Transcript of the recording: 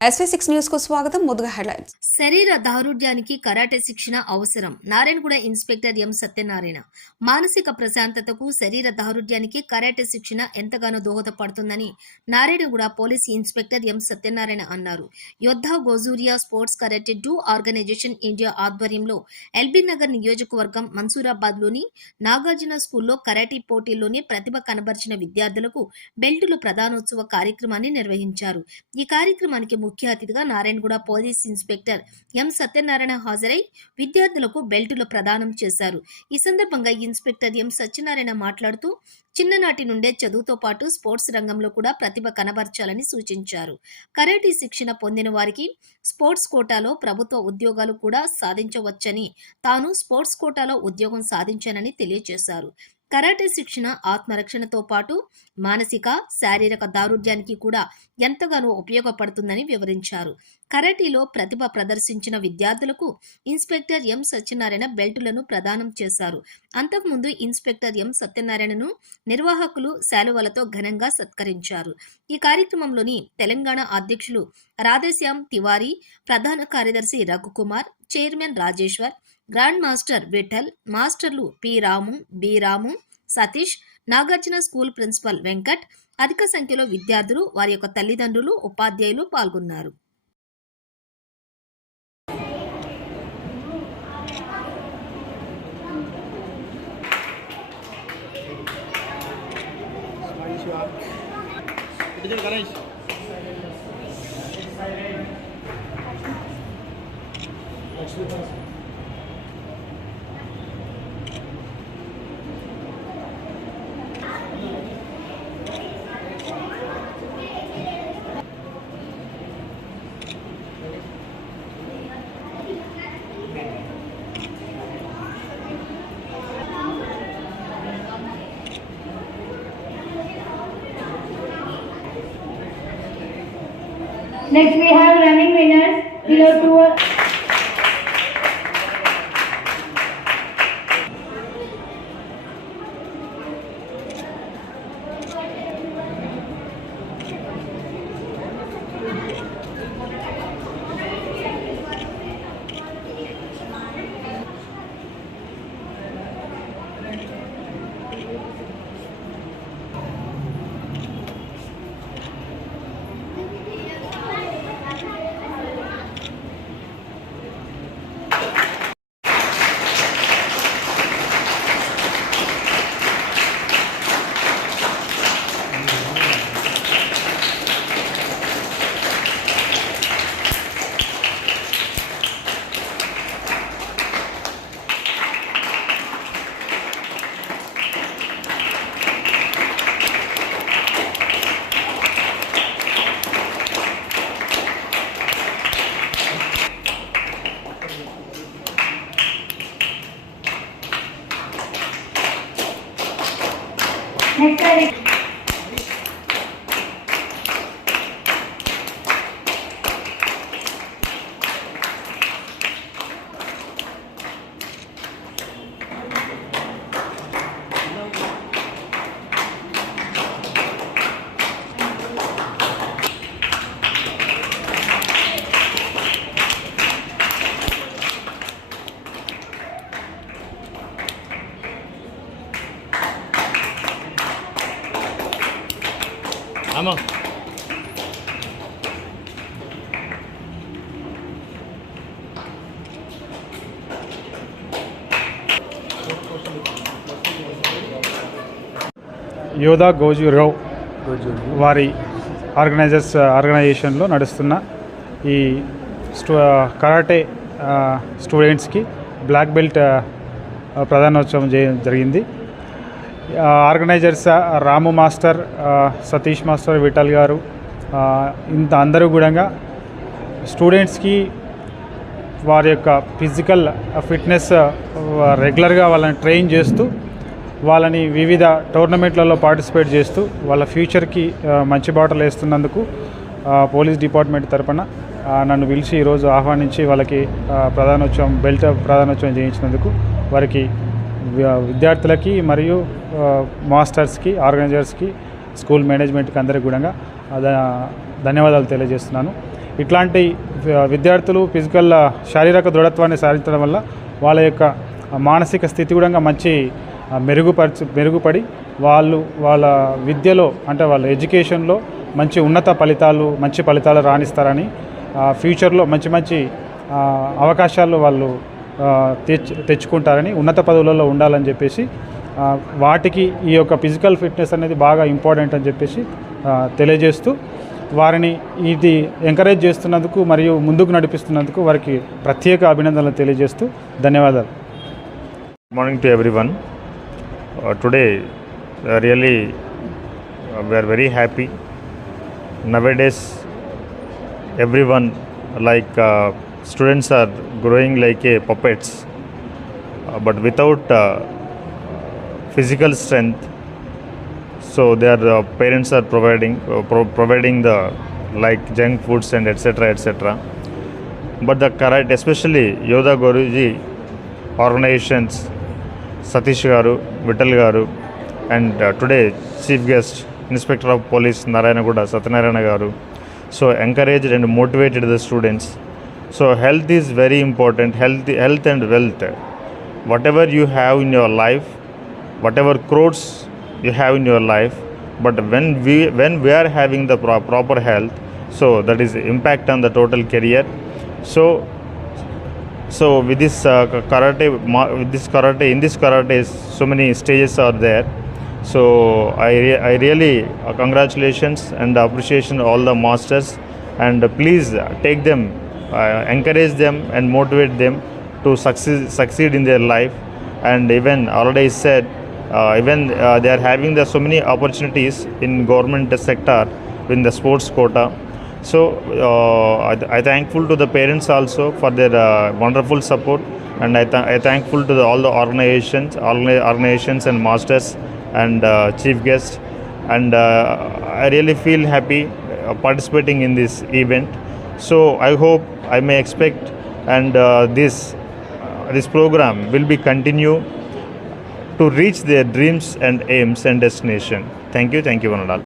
SV6 news కు స్వాగతం. ముందుగా హెడ్లైన్స్. శరీర దారుఢ్యానికి కరాటే శిక్షణ అవసరం. Narayanaguda inspector M Satyanarayana. మానసిక ప్రశాంతతకు శరీర దారుఢ్యానికి కరాటే శిక్షణ ఎంతగానో దోహదపడుతుందని Narayanaguda police inspector M Satyanarayana అన్నారు. యోద్ధా గోజూరియా స్పోర్ట్స్ కరాటే 2 ఆర్గనైజేషన్ ఇండియా ఆధ్వర్యంలో ఎల్బీ నగర్ నియోజకవర్గం మన్సూరాబాద్లోని నాగార్జున స్కూల్లో కరాటే పోటీల్లోని ప్రతిభ కనబర్చిన విద్యార్థులకు బెల్టుల ప్రదానోత్సవ కార్యక్రమాన్ని నిర్వహించారు. ఈ కార్యక్రమానికి ముఖ్య అతిథిగా Narayanaguda police inspector M Satyanarayana హాజరై విద్యార్థులకు బెల్టులు ప్రదానం చేశారు. ఈ సందర్భంగా ఇన్స్పెక్టర్ ఎం సత్యనారాయణ మాట్లాడుతూ చిన్ననాటి నుండే చదువుతో పాటు స్పోర్ట్స్ రంగంలో కూడా ప్రతిభ కనబర్చాలని సూచించారు. కరాటే శిక్షణ పొందిన వారికి స్పోర్ట్స్ కోటాలో ప్రభుత్వ ఉద్యోగాలు కూడా సాధించవచ్చని, తాను స్పోర్ట్స్ కోటాలో ఉద్యోగం సాధించానని తెలియజేశారు. కరాటే శిక్షణ ఆత్మరక్షణతో పాటు మానసిక, శారీరక దారుఢ్యానికి కూడా ఎంతగానో ఉపయోగపడుతుందని వివరించారు. కరాటీలో ప్రతిభ ప్రదర్శించిన విద్యార్థులకు ఇన్స్పెక్టర్ ఎం సత్యనారాయణ బెల్టులను ప్రదానం చేశారు. అంతకుముందు ఇన్స్పెక్టర్ ఎం సత్యనారాయణను నిర్వాహకులు శాలువలతో ఘనంగా సత్కరించారు. ఈ కార్యక్రమంలోని తెలంగాణ అధ్యక్షులు రాధేశ్యామ్ తివారీ, ప్రధాన కార్యదర్శి Raghukumar, chairman Rajeshwar, grand master Vittal, మాస్టర్లు P Ramu, B Ramu, Satish, Nagarjuna school principal Venkat, అధిక సంఖ్యలో విద్యార్థులు, వారి యొక్క తల్లిదండ్రులు, ఉపాధ్యాయులు పాల్గొన్నారు. Next we have running winners below 2. Next I Vamos. యోధా గోజూరావు వారి ఆర్గనైజేషన్లో నడుస్తున్న ఈ కరాటే స్టూడెంట్స్కి బ్లాక్ బెల్ట్ ప్రధానోత్సవం జరిగింది. ఆర్గనైజర్స్ రాము మాస్టర్, సతీష్ మాస్టర్, విఠల్ గారు, ఇంత అందరూ కూడా స్టూడెంట్స్కి వారి యొక్క ఫిజికల్ ఫిట్నెస్ రెగ్యులర్గా వాళ్ళని ట్రైన్ చేస్తూ వాళ్ళని వివిధ టోర్నమెంట్లలో పార్టిసిపేట్ చేస్తూ వాళ్ళ ఫ్యూచర్కి మంచి బాటలు వేస్తున్నందుకు పోలీస్ డిపార్ట్మెంట్ తరపున నన్ను పిలిచి ఈరోజు ఆహ్వానించి వాళ్ళకి బెల్ట్ ప్రధానోత్సవం చేయించినందుకు వారికి విద్యార్థులకి మరియు మాస్టర్స్కి, ఆర్గనైజర్స్కి, స్కూల్ మేనేజ్మెంట్కి అందరికీ కూడా ధన్యవాదాలు తెలియజేస్తున్నాను. ఇట్లాంటి విద్యార్థులు ఫిజికల్ శారీరక దృఢత్వాన్ని సాధించడం వల్ల వాళ్ళ యొక్క మానసిక స్థితి కూడా మంచి మెరుగుపడి వాళ్ళ విద్యలో అంటే వాళ్ళ ఎడ్యుకేషన్లో మంచి ఫలితాలు రాణిస్తారని ఫ్యూచర్లో మంచి అవకాశాలు వాళ్ళు తెచ్చుకుంటారని ఉన్నత పదవులలో ఉండాలని చెప్పేసి వాటికి ఈ యొక్క ఫిజికల్ ఫిట్నెస్ అనేది బాగా ఇంపార్టెంట్ అని చెప్పేసి తెలియజేస్తూ వారిని ఇది ఎంకరేజ్ చేస్తున్నందుకు మరియు ముందుకు నడిపిస్తున్నందుకు వారికి ప్రత్యేక అభినందనలు తెలియజేస్తూ ధన్యవాదాలు. Good morning to everyone. Today, really, we are very happy. Nowadays, everyone, like students, are growing like a puppets, but without physical strength. So their parents are providing the like junk foods and etc. But the karate, especially Yoda Guruji organizations, Satish Garu, Vittal Garu, and today Chief Guest, Inspector of Police Narayana Guda, Satyanarayana Garu, so encouraged and motivated the students. So health is very important, health and wealth. Whatever you have in your life, whatever crores you have in your life, but when we are having the proper health, so that is impact on the total career. So with this karate, in this karate, so many stages are there. So I really congratulations and appreciation all the masters, and please take them, encourage them and motivate them to succeed in their life. And even already said, they are having so many opportunities in government sector in the sports quota. So I thankful to the parents also for their wonderful support, and I thankful to all the organizations and masters and chief guests, and I really feel happy participating in this event. So I hope I may expect, and this program will be continue to reach their dreams and aims and destination. Thank you one and all.